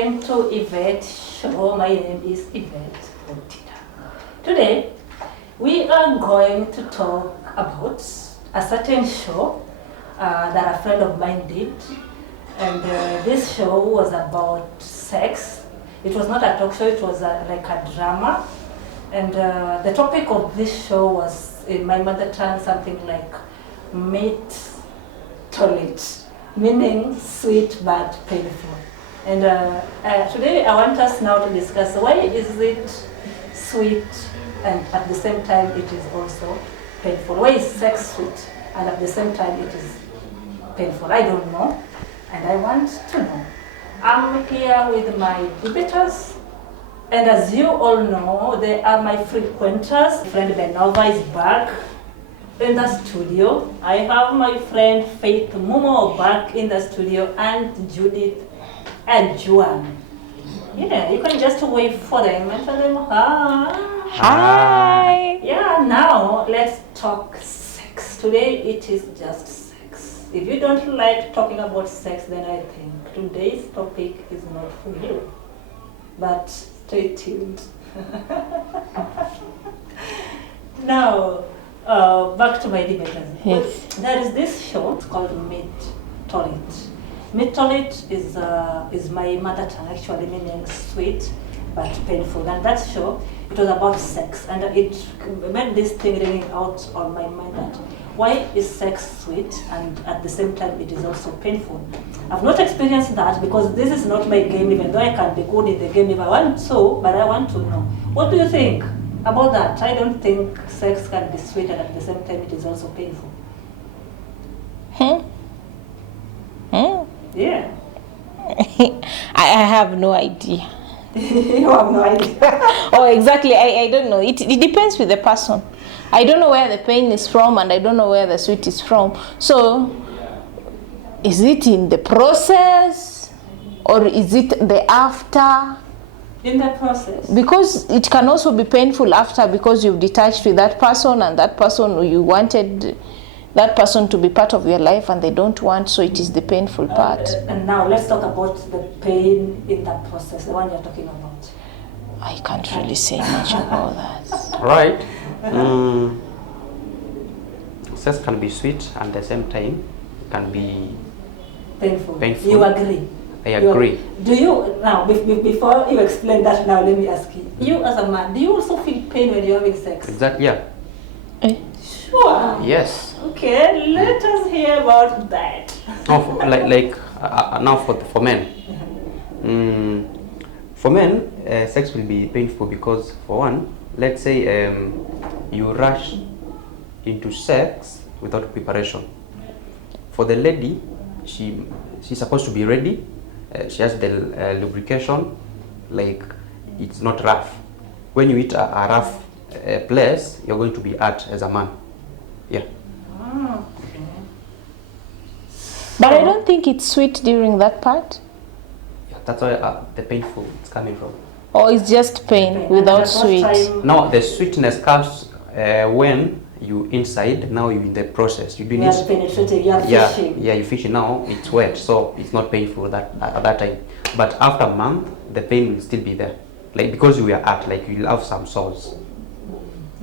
going to Yvette show. My name is Yvette Otida. Today, we are going to talk about a certain show that a friend of mine did. And this show was about sex. It was not a talk show, it was like a drama. And the topic of this show was, in my mother tongue, something like meat toilet, meaning sweet but painful. And today I want us now to discuss why is it sweet and at the same time it is also painful. Why is sex sweet and at the same time it is painful? I don't know, and I want to know. I'm here with my debaters, and as you all know, they are my frequenters. Friend Benova is back in the studio. I have my friend Faith Momo back in the studio, and Judith and Juan. Yeah, you can just wait for them and tell them hi. Hi. Yeah, now let's talk sex. Today it is just sex. If you don't like talking about sex, then I think today's topic is not for you. But stay tuned. Now, back to my debaters. Yes. There is this show, it's called Meat Toilet. Meat Toilet is my mother tongue, actually meaning sweet but painful. And that show, it was about sex, and it made this thing ringing out on my mind that why is sex sweet and at the same time it is also painful? I've not experienced that because this is not my game, even though I can be good in the game if I want to, but I want to know. What do you think about that? I don't think sex can be sweet and at the same time it is also painful. Yeah. I have no idea. You have no idea. Oh, exactly. I don't know. It depends with the person. I don't know where the pain is from, and I don't know where the sweet is from. So, is it in the process, or is it the after? In the process. Because it can also be painful after, because you've detached with that person, and that person, you wanted that person to be part of your life and they don't want, so it is the painful part. And now let's talk about the pain in that process, the one you're talking about. I can't really say much about that. Right. Sex can be sweet and at the same time can be Painful. Painful. You agree? I agree. Do you, now, before you explain that now, let me ask you. You as a man, do you also feel pain when you're having sex? Exactly. Yeah. Sure. Yes. Okay, let us hear about that. Now, now for men. For men, sex will be painful because, for one, let's say you rush into sex without preparation. For the lady, she's supposed to be ready. She has the lubrication, like it's not rough. When you hit a rough place, you're going to be hurt as a man. Yeah. Oh, okay. But I don't think it's sweet during that part. Yeah, that's why the painful is coming from. Or it's just pain without sweet. No, the sweetness comes when you inside. Now you're in the process. You do You are penetrating, you are fishing. Yeah, you fishing now. It's wet, so it's not painful at that time. But after a month, the pain will still be there, like because you are at, like you'll have some sores.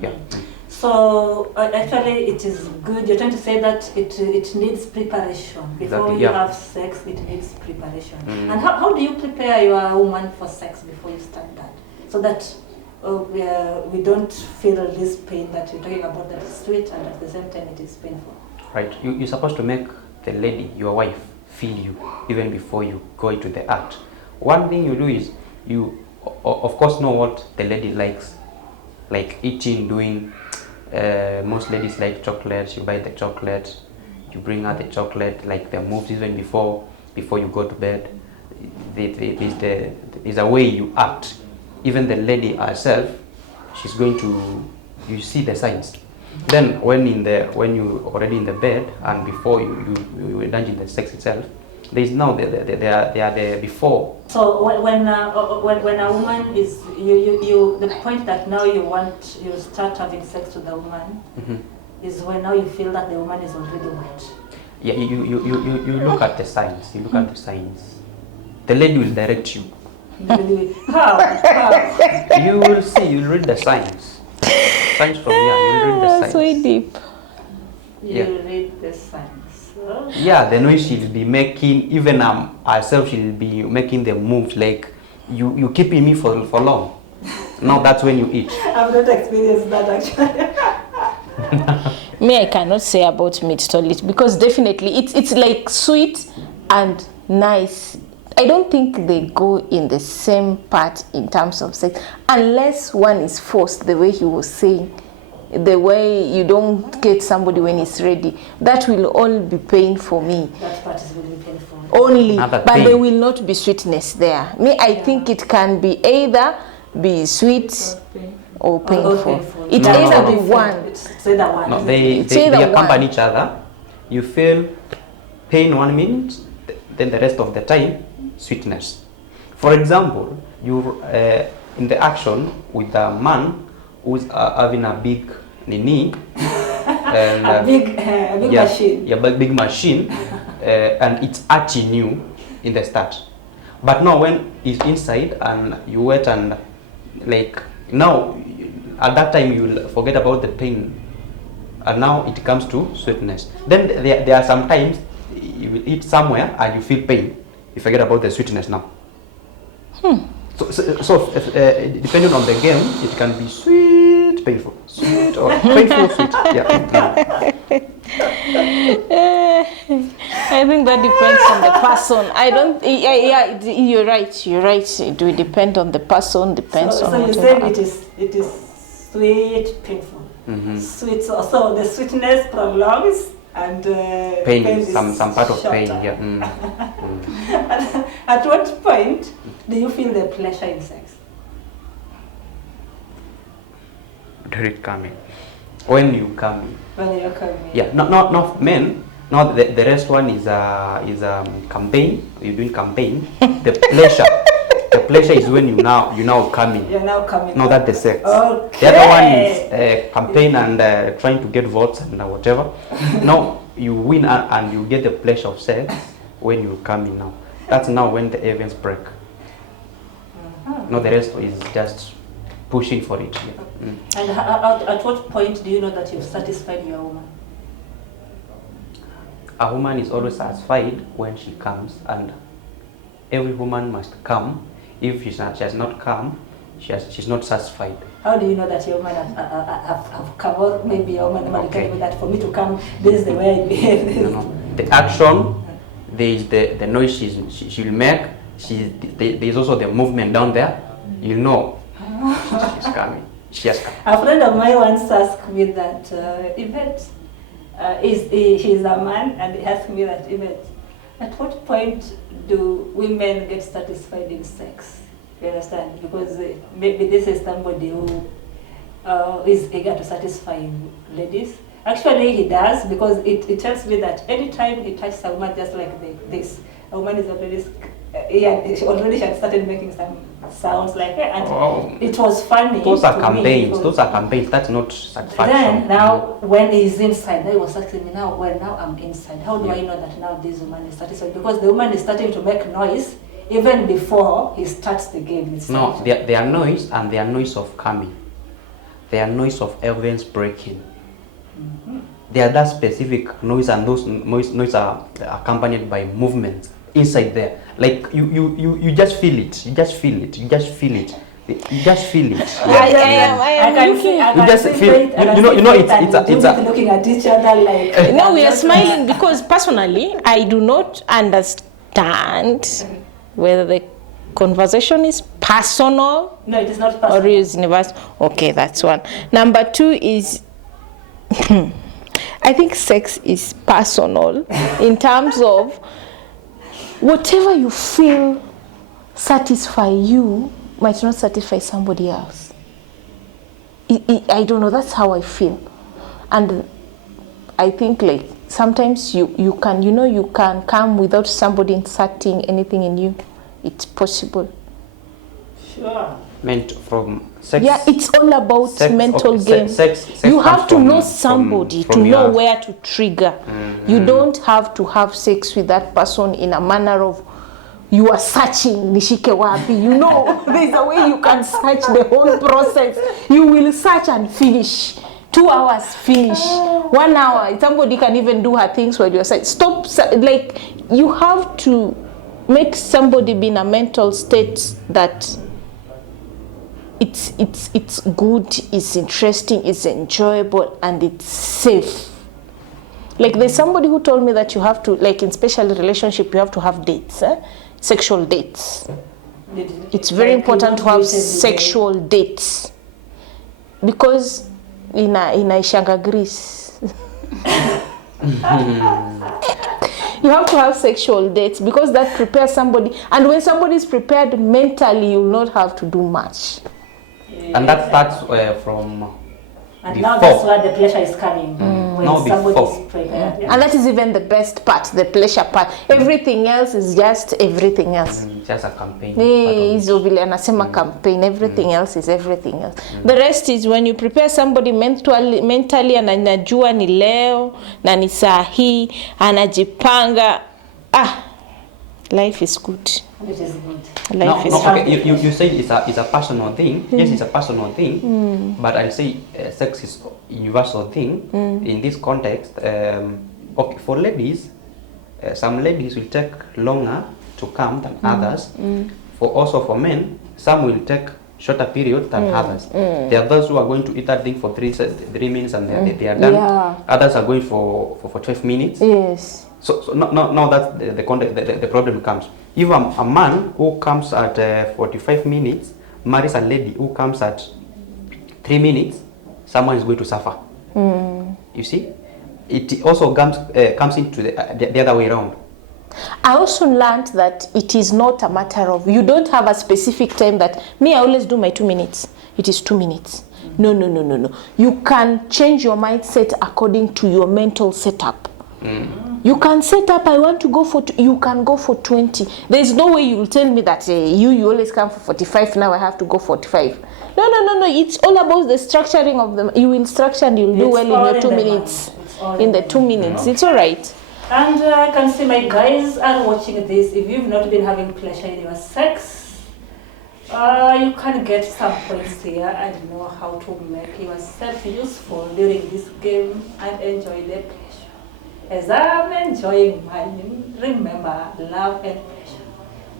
Yeah. So actually, it is good. You're trying to say that it needs preparation before Exactly, you yeah. have sex. It needs preparation. And how do you prepare your woman for sex before you start that, so that we don't feel this pain that you're talking about, that is sweet and at the same time it is painful. Right. You're supposed to make the lady, your wife, feel you even before you go into the act. One thing you do is you, of course, know what the lady likes, like eating, doing. Most ladies like chocolates. You buy the chocolate, you bring her the chocolate, like the moves even before you go to bed. There's a way you act. Even the lady herself, she's going to, you see the signs. Then when you already in the bed and before you indulge in the sex itself, there is now they are there before. So when a woman is you the point that now you start having sex with the woman is when now you feel that the woman is already wet. Yeah, you look at the signs. You look at the signs. The lady will direct you. How? You will see, you'll read the signs. Signs from here, you'll read the signs. So deep. You Yeah. read the signs. Huh? Yeah, the noise she'll be making, even herself, she'll be making the moves like, you keeping me for long. Now that's when you eat. I've not experienced that actually. Me, I cannot say about meat toilet because definitely it's like sweet and nice. I don't think they go in the same part in terms of sex unless one is forced, the way he was saying, the way you don't get somebody when it's ready. That will all be pain for me. That part is really painful. Only, Another but thing. there will not be sweetness there. Me, I think it can be either be sweet or painful. It No, either no, be no. one. It's either one. No, isn't they, it? It's either they accompany one. each other. You feel pain 1 minute, then the rest of the time, sweetness. For example, you in the action with a man who's having a big nini, and, A big yeah, machine. yeah, big machine, and it's hurting you in the start. But now when it's inside and you wait and like now at that time you will forget about the pain, and now it comes to sweetness. Then there are some times you will eat somewhere and you feel pain. You forget about the sweetness now. So depending on the game, it can be sweet, painful, sweet, or painful, sweet. Yeah. I think that depends on the person. I don't. Yeah, you're right. You're right. It will depend on the person. Depends on. So you whatever. said it is sweet, painful. Mhm. Sweet, so the sweetness prolongs and Pain, is some part of pain. shorter. Yeah. At what point do you feel the pleasure in sex? Did it come in? When you come in. When you're coming? Yeah, not men. Not the rest one is campaign. You're doing campaign. The pleasure is when you now come in. You're now coming. Not that the sex. Okay. The other one is campaign and trying to get votes and whatever. No, you win and you get the pleasure of sex when you come in now. That's now when the events break. No, the rest is just pushing for it. Yeah. And at what point do you know that you've satisfied your woman? A woman is always satisfied when she comes, and every woman must come. If she has not come, she's not satisfied. How do you know that your woman have come? Or maybe your woman normally Okay. tell you that for me to come, this is the way I behave. No. The action, there is the noise she will make. There is also the movement down there. You know she's coming. She has come. A friend of mine once asked me that, Yvette, he's a man, and he asked me that, Yvette, at what point do women get satisfied in sex? You understand? Because maybe this is somebody who is eager to satisfy ladies. Actually, he does, because it tells me that anytime he touches a woman just like this, a woman is already, she had started making some sounds like it, and it was funny. Those are to me campaigns. because Those are campaigns. That's not satisfaction. then now, when he's inside, now he was asking me now, well, now I'm inside. How do I know that now this woman is satisfied? Because the woman is starting to make noise even before he starts the game itself. No, they are noise, and they are noise of coming. They are noise of events breaking. They are that specific noise, and those noise are accompanied by movements inside there. Like you just feel it. You just feel it. You just feel it. You just feel it. I am looking. You just feel- you know, it's a- looking at each other like. No, we are smiling because personally, I do not understand whether the conversation is personal No, it is not or personal. is universal. Okay, that's one. Number two is, I think sex is personal in terms of whatever you feel satisfy you might not satisfy somebody else. I don't know, that's how I feel. And I think like sometimes you can come without somebody inserting anything in you. It's possible. Sure. Meant from sex. Yeah, it's all about Sex, mental okay, game. sex You comes have to from- know from- somebody from to know your- where to trigger. You don't have to have sex with that person in a manner of you are searching nishike wapi. You know, there's a way you can search the whole process. You will search and finish. 2 hours finish. 1 hour. Somebody can even do her things while you're searching. Stop. Like, you have to make somebody be in a mental state that it's good, it's interesting, it's enjoyable, and it's safe. Like, there's somebody who told me that you have to, like, in special relationship, you have to have dates, sexual dates. It's very important to have sexual dates, because inaishanga Greece. You have to have sexual dates, because that prepares somebody, and when somebody is prepared mentally, you will not have to do much. And that starts from And before. now that's where the pleasure is coming, when Now somebody before. is prepared. And that is even the best part, the pleasure part. Everything else is just everything else. Just a campaign. part of it. Hizo vile anasema campaign, everything else is everything else. The rest is when you prepare somebody mentally, anajua ni leo na ni saa hii, anajipanga. Life is good. It is good. Life is Okay. You say it's a personal thing. Yes, it's a personal thing. But I'll say sex is a universal thing. In this context, okay, for ladies, some ladies will take longer to come than others. For men, some will take shorter periods than others. There are those who are going to eat that thing for 3 minutes and they are done. Yeah. Others are going for 12 minutes. Yes. So now that's the context. The problem comes. If a man who comes at 45 minutes marries a lady who comes at 3 minutes, someone is going to suffer. You see, it also comes into the other way around. I also learned that it is not a matter of, you don't have a specific time that, me, I always do my 2 minutes. It is 2 minutes. No. You can change your mindset according to your mental setup. You can set up, I want to go for, you can go for 20. There's no way you will tell me that you always come for 45, now I have to go 45. No. It's all about the structuring of them. You will structure and you'll do well in your 2 minutes. In the 2 minutes. It's all right. And I can see my guys are watching this. If you've not been having pleasure in your sex, you can get some points here and know how to make yourself useful during this game and enjoy the pleasure. As I'm enjoying mine, remember love and pleasure.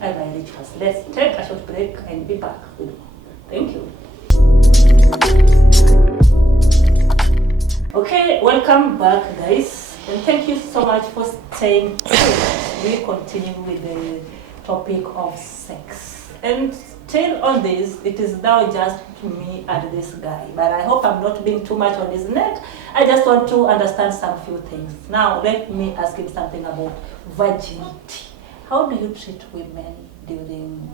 I'm my rituals. Let's take a short break and be back with more. Thank you. Okay, welcome back, guys. And thank you so much for staying tuned. We continue with the topic of sex. And still on this, it is now just me and this guy. But I hope I'm not being too much on his neck. I just want to understand some few things. Now, let me ask him something about virginity. How do you treat women during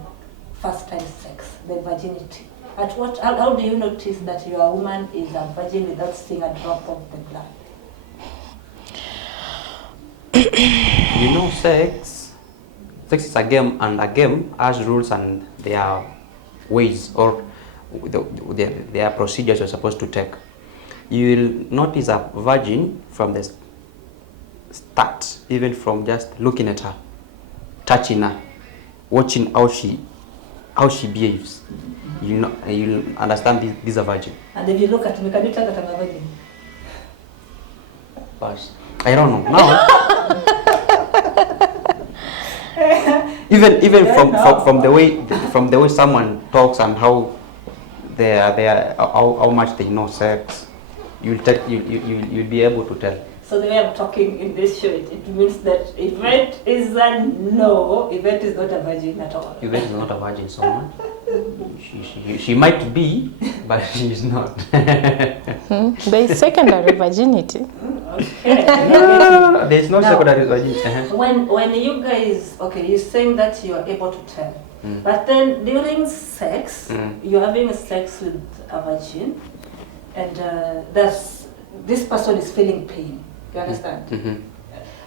first time sex, the virginity? How do you notice that your woman is a virgin without seeing a drop of the blood? You know, sex is a game, and a game has rules and their ways, or their procedures you're supposed to take. You will notice a virgin from the start, even from just looking at her, touching her, watching how she behaves. You'll understand this is a virgin. And if you look at me, can you tell that I'm a virgin? But I don't know now. even from the way someone talks and how how much they know sex, you'll be able to tell. So the way I'm talking in this show, it means that Yvette is a no. Yvette is not a virgin at all. Yvette is not a virgin, so much. She might be, but she is not. There is secondary virginity. Okay. There is no Now, secondary virginity. When you guys, okay, you're saying that you are able to tell, but then during sex, you're having sex with a virgin, and this person is feeling pain. You understand?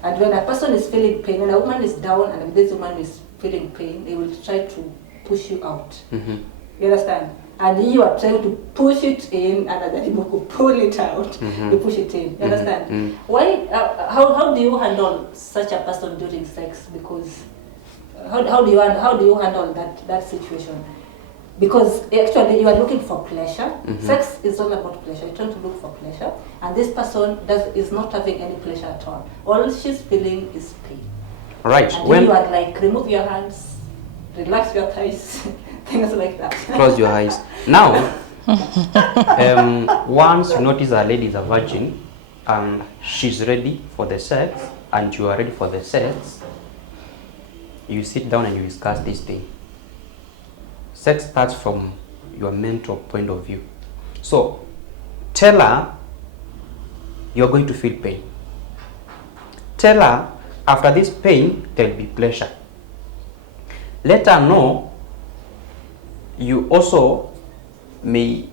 And when a person is feeling pain, when a woman is down and this woman is feeling pain, they will try to push you out. You understand? And you are trying to push it in, and the remote will pull it out. You push it in. You understand? Why? How do you handle such a person during sex? Because how do you handle that situation? Because actually you are looking for pleasure. Sex is all about pleasure. You're trying to look for pleasure, and this person is not having any pleasure at all. All she's feeling is pain. Right. And When you are like, remove your hands, relax your thighs, things like that. close your eyes. Now, once you notice a lady is a virgin and she's ready for the sex, and you are ready for the sex, you sit down and you discuss this thing. Sex starts from your mental point of view. So, tell her you're going to feel pain. Tell her after this pain, there'll be pleasure. Let her know you also may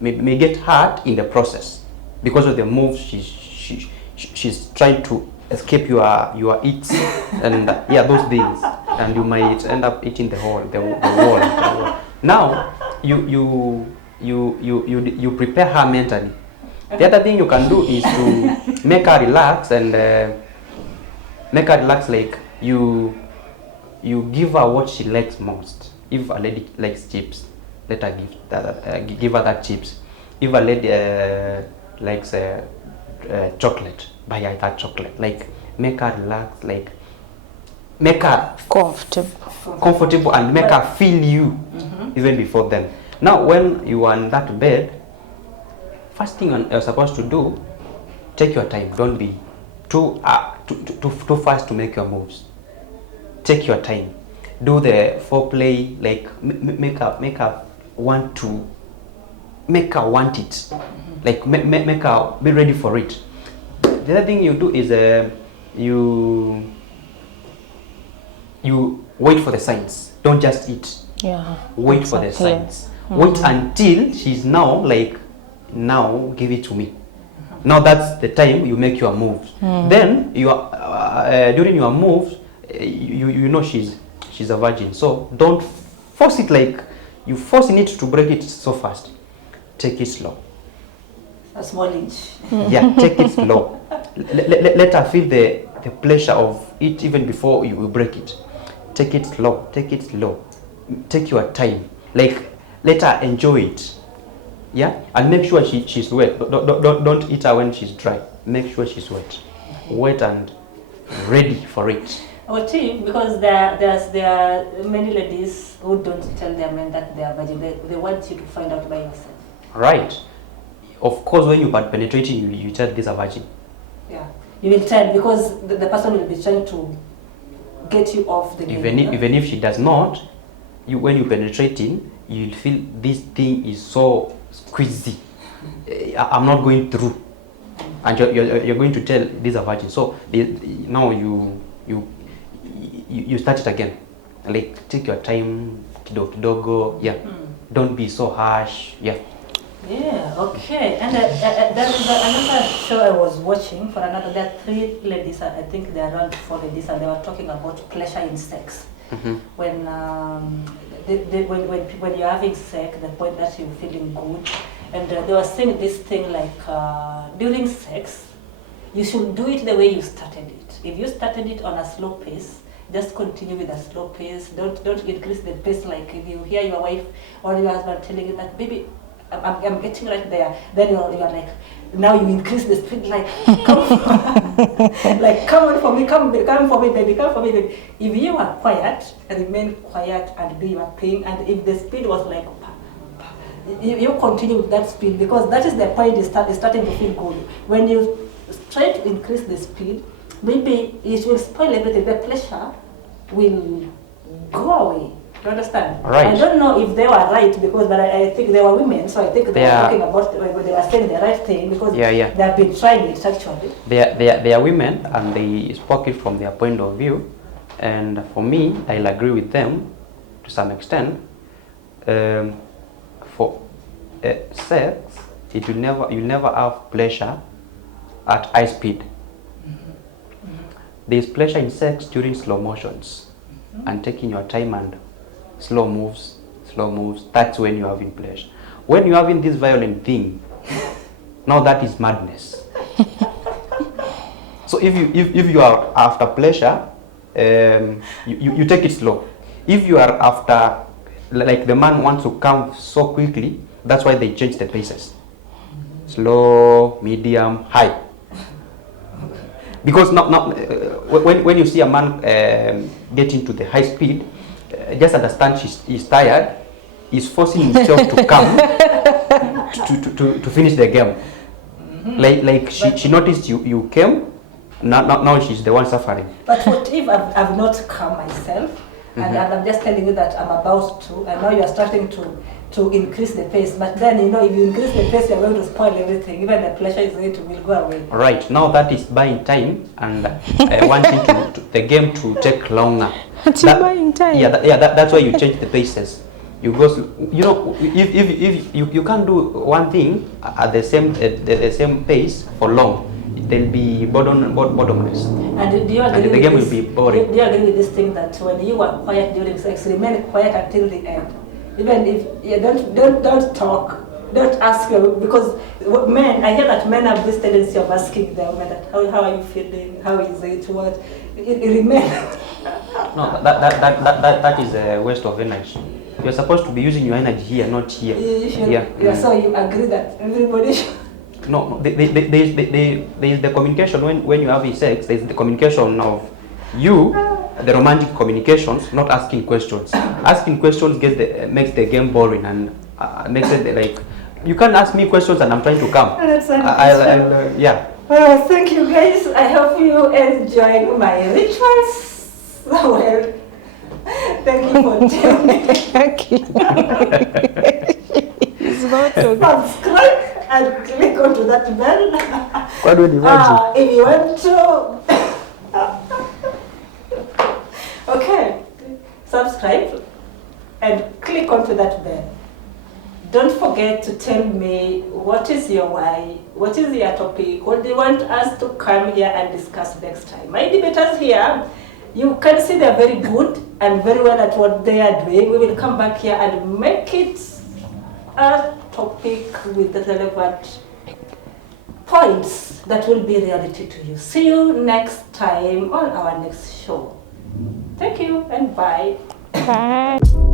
get hurt in the process because of the moves she's trying to escape your eats and yeah, those things, and you might end up eating the wall. Now you prepare her mentally. The other thing you can do is to make her relax and like you give her what she likes most. If a lady likes chips, let her give her that chips. If a lady likes chocolate, buy her that chocolate. Like, make her relax, like make her comfortable and make her feel you even before then. Now when you are in that bed, first thing you're supposed to do, take your time. Don't be too fast to make your moves. Take your time. Do the foreplay, like make her want it. Like make her be ready for it. The other thing you do is you wait for the signs. Don't just eat. Yeah. Wait for the signs. Wait until she's now give it to me. Now that's the time you make your moves. Then you are during your moves, you know she's a virgin. So don't force it like you forcing it to break it so fast. Take it slow. A small inch. Yeah, take it slow. Let her feel the pleasure of it even before you break it. Take it slow. Take it slow. Take your time. Like, let her enjoy it. Yeah, and make sure she's wet. Don't eat her when she's dry. Make sure she's wet and ready for it. Our team, because there are many ladies who don't tell their men that they are virgin. They want you to find out by yourself. Right. Of course, when you start penetrating, you tell this a virgin. Yeah, you will tell because the person will be trying to get you off the game. Even if she does not, when you penetrating, you'll feel this thing is so squeezy. I'm not going through, and you're going to tell this a virgin. So now you start it again. Like, take your time, kidogo. Yeah, don't be so harsh. Yeah. Yeah, okay. And there is another show I was watching for another. There are 3 ladies, I think they are around 4 ladies, and they were talking about pleasure in sex. When when you're having sex, the point that you're feeling good, and they were saying this thing like during sex, you should do it the way you started it. If you started it on a slow pace, just continue with a slow pace. Don't increase the pace. Like if you hear your wife or your husband telling you that, baby, I'm getting right there, then you're like, now you increase the speed, like, come like, come on for me, come for me, baby, come for me, baby. If you are quiet, remain quiet and do your thing, and if the speed was like, you continue with that speed, because that is the point is starting to feel good. When you try to increase the speed, maybe it will spoil everything. The pleasure will go away. You understand? Right. I don't know if they were right but I think they were women, so I think they were talking about they were saying the right thing because they have been trying it actually. They are women and they spoke it from their point of view, and for me, I'll agree with them to some extent. For sex, you'll never have pleasure at high speed. There's pleasure in sex during slow motions and taking your time and slow moves. That's when you're having pleasure. When you're having this violent thing, now that is madness. So if you are after pleasure, you take it slow. If you are after, like the man wants to come so quickly, that's why they change the paces. Slow, medium, high. Because now when you see a man getting to the high speed, just understand he's tired. He's forcing himself to come to finish the game. Like she noticed you came. Now she's the one suffering. But what if I've not come myself, and I'm just telling you that I'm about to, and now you're starting to increase the pace. But then, you know, if you increase the pace, you're going to spoil everything. Even the pleasure is going to will go away. Right. Now that is buying time and wanting the game to take longer. It's buying time. Yeah, that's why you change the paces. You go, you know, if you can't do one thing at the same pace for long, there'll be boredomness. And do you agree the with game this? will be boring. Do you agree with this thing that when you are quiet during sex, remain quiet until the end? Even if you don't talk, don't ask them, because men, I hear that men have this tendency of asking their women that how are you feeling, how is it, what, it remains. No, that is a waste of energy. You're supposed to be using your energy here, not here. Yeah. So you agree that everybody should. No, there is the communication when you have sex. There is the communication of you, the romantic communications, not asking questions. Asking questions makes the game boring and makes it like you can't ask me questions and I'm trying to come. Yeah. Thank you guys. I hope you enjoyed my rituals. Well, thank you for tuning in. Thank you. It's not okay. Subscribe and click onto that bell. If you want to. Okay, subscribe and click onto that bell. Don't forget to tell me what is your why, what is your topic, what do you want us to come here and discuss next time. My debaters here, you can see they're very good and very well at what they are doing. We will come back here and make it a topic with the relevant points that will be reality to you. See you next time on our next show. Thank you and bye. Bye.